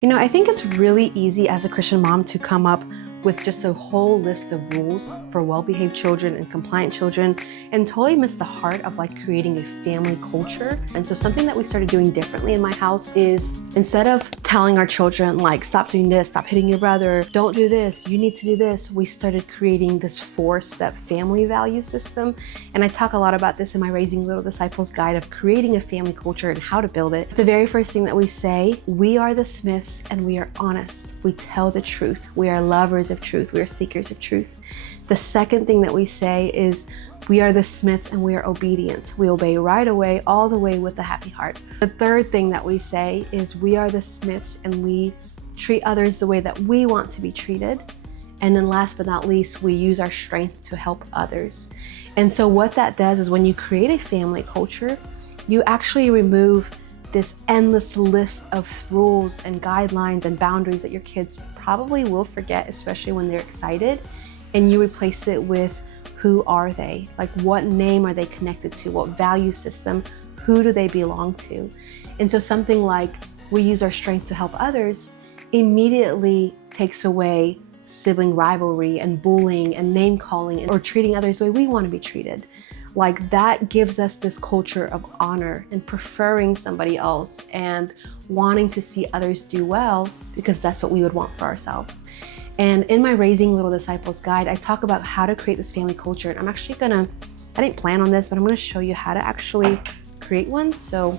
You know, I think it's really easy as a Christian mom to come up with just a whole list of rules for well-behaved children and compliant children and totally miss the heart of like creating a family culture. And so something that we started doing differently in my house is instead of telling our children like, stop doing this, stop hitting your brother, don't do this, you need to do this, we started creating this 4-step family value system. And I talk a lot about this in my Raising Little Disciples guide of creating a family culture and how to build it. The very first thing that we say, we are the Smiths and we are honest. We tell the truth. We are lovers of truth. We are seekers of truth. The second thing that we say is we are the Smiths and we are obedient. We obey right away, all the way with a happy heart. The third thing that we say is we are the Smiths and we treat others the way that we want to be treated. And then last but not least, we use our strength to help others. And so what that does is when you create a family culture, you actually remove this endless list of rules and guidelines and boundaries that your kids probably will forget, especially when they're excited, and you replace it with who are they? Like what name are they connected to? What value system? Who do they belong to? And so something like we use our strength to help others immediately takes away sibling rivalry and bullying and name calling or treating others the way we want to be treated. Like that gives us this culture of honor and preferring somebody else and wanting to see others do well because that's what we would want for ourselves. And in my Raising Little Disciples guide, I talk about how to create this family culture. And I'm actually I didn't plan on this, but I'm gonna show you how to actually create one. So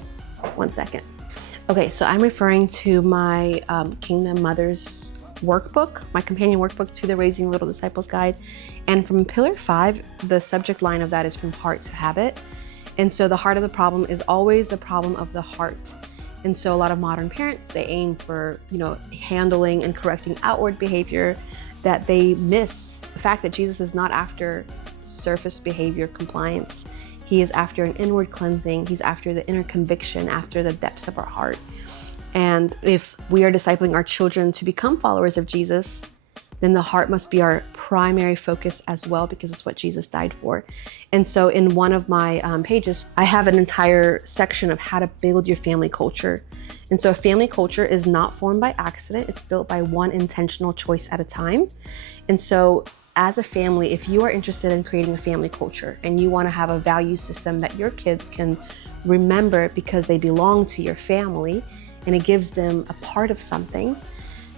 1 second. Okay, so I'm referring to my Kingdom Mothers workbook, my companion workbook to the Raising Little Disciples guide. And from pillar 5, the subject line of that is from heart to habit. And so the heart of the problem is always the problem of the heart. And so a lot of modern parents, they aim for, handling and correcting outward behavior that they miss the fact that Jesus is not after surface behavior compliance. He is after an inward cleansing. He's after the inner conviction, after the depths of our heart. And if we are discipling our children to become followers of Jesus, then the heart must be our primary focus as well, because it's what Jesus died for. And so in one of my pages, I have an entire section of how to build your family culture. And so a family culture is not formed by accident. It's built by one intentional choice at a time. And so as a family, if you are interested in creating a family culture and you want to have a value system that your kids can remember because they belong to your family and it gives them a part of something,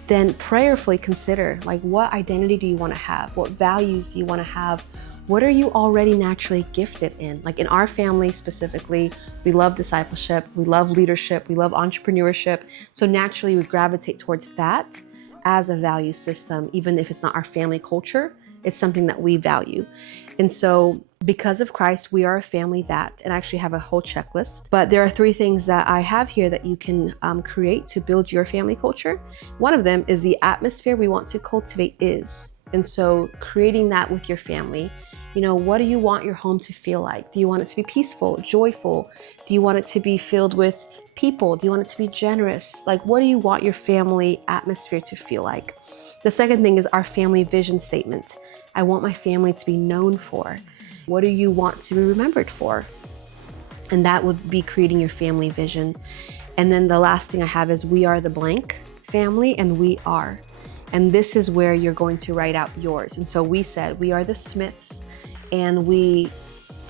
then prayerfully consider, like, what identity do you want to have? What values do you want to have? What are you already naturally gifted in? Like in our family specifically, we love discipleship, we love leadership, we love entrepreneurship. So naturally we gravitate towards that as a value system, even if it's not our family culture, it's something that we value. And so because of Christ, we are a family that, and I actually have a whole checklist, but there are 3 things that I have here that you can create to build your family culture. One of them is the atmosphere we want to cultivate is. And so creating that with your family, what do you want your home to feel like? Do you want it to be peaceful, joyful? Do you want it to be filled with people? Do you want it to be generous? Like, what do you want your family atmosphere to feel like? The second thing is our family vision statement. I want my family to be known for. What do you want to be remembered for? And that would be creating your family vision. And then the last thing I have is we are the blank family and we are. And this is where you're going to write out yours. And so we said we are the Smiths and we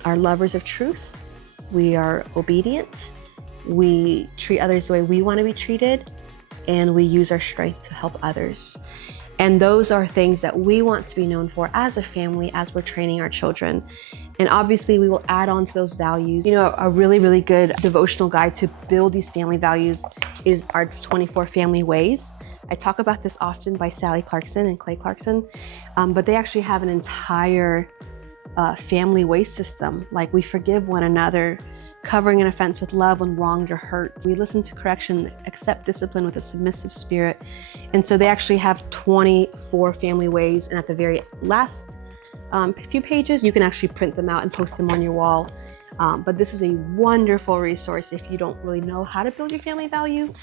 are lovers of truth. We are obedient. We treat others the way we want to be treated. And we use our strength to help others. And those are things that we want to be known for as a family, as we're training our children. And obviously we will add on to those values. A really, really good devotional guide to build these family values is our 24 Family Ways. I talk about this often by Sally Clarkson and Clay Clarkson, but they actually have an entire family way system. Like we forgive one another, covering an offense with love when wronged or hurt. We listen to correction, accept discipline with a submissive spirit. And so they actually have 24 family ways. And at the very last few pages, you can actually print them out and post them on your wall. But this is a wonderful resource if you don't really know how to build your family value,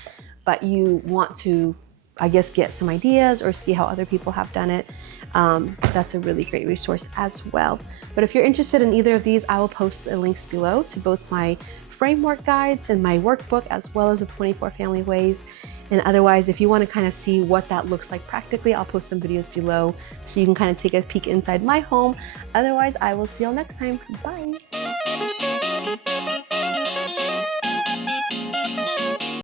but you want to, get some ideas or see how other people have done it. That's a really great resource as well. But if you're interested in either of these, I will post the links below to both my framework guides and my workbook, as well as the 24 Family Ways. And otherwise, if you want to kind of see what that looks like practically, I'll post some videos below so you can kind of take a peek inside my home. Otherwise, I will see y'all next time. Bye.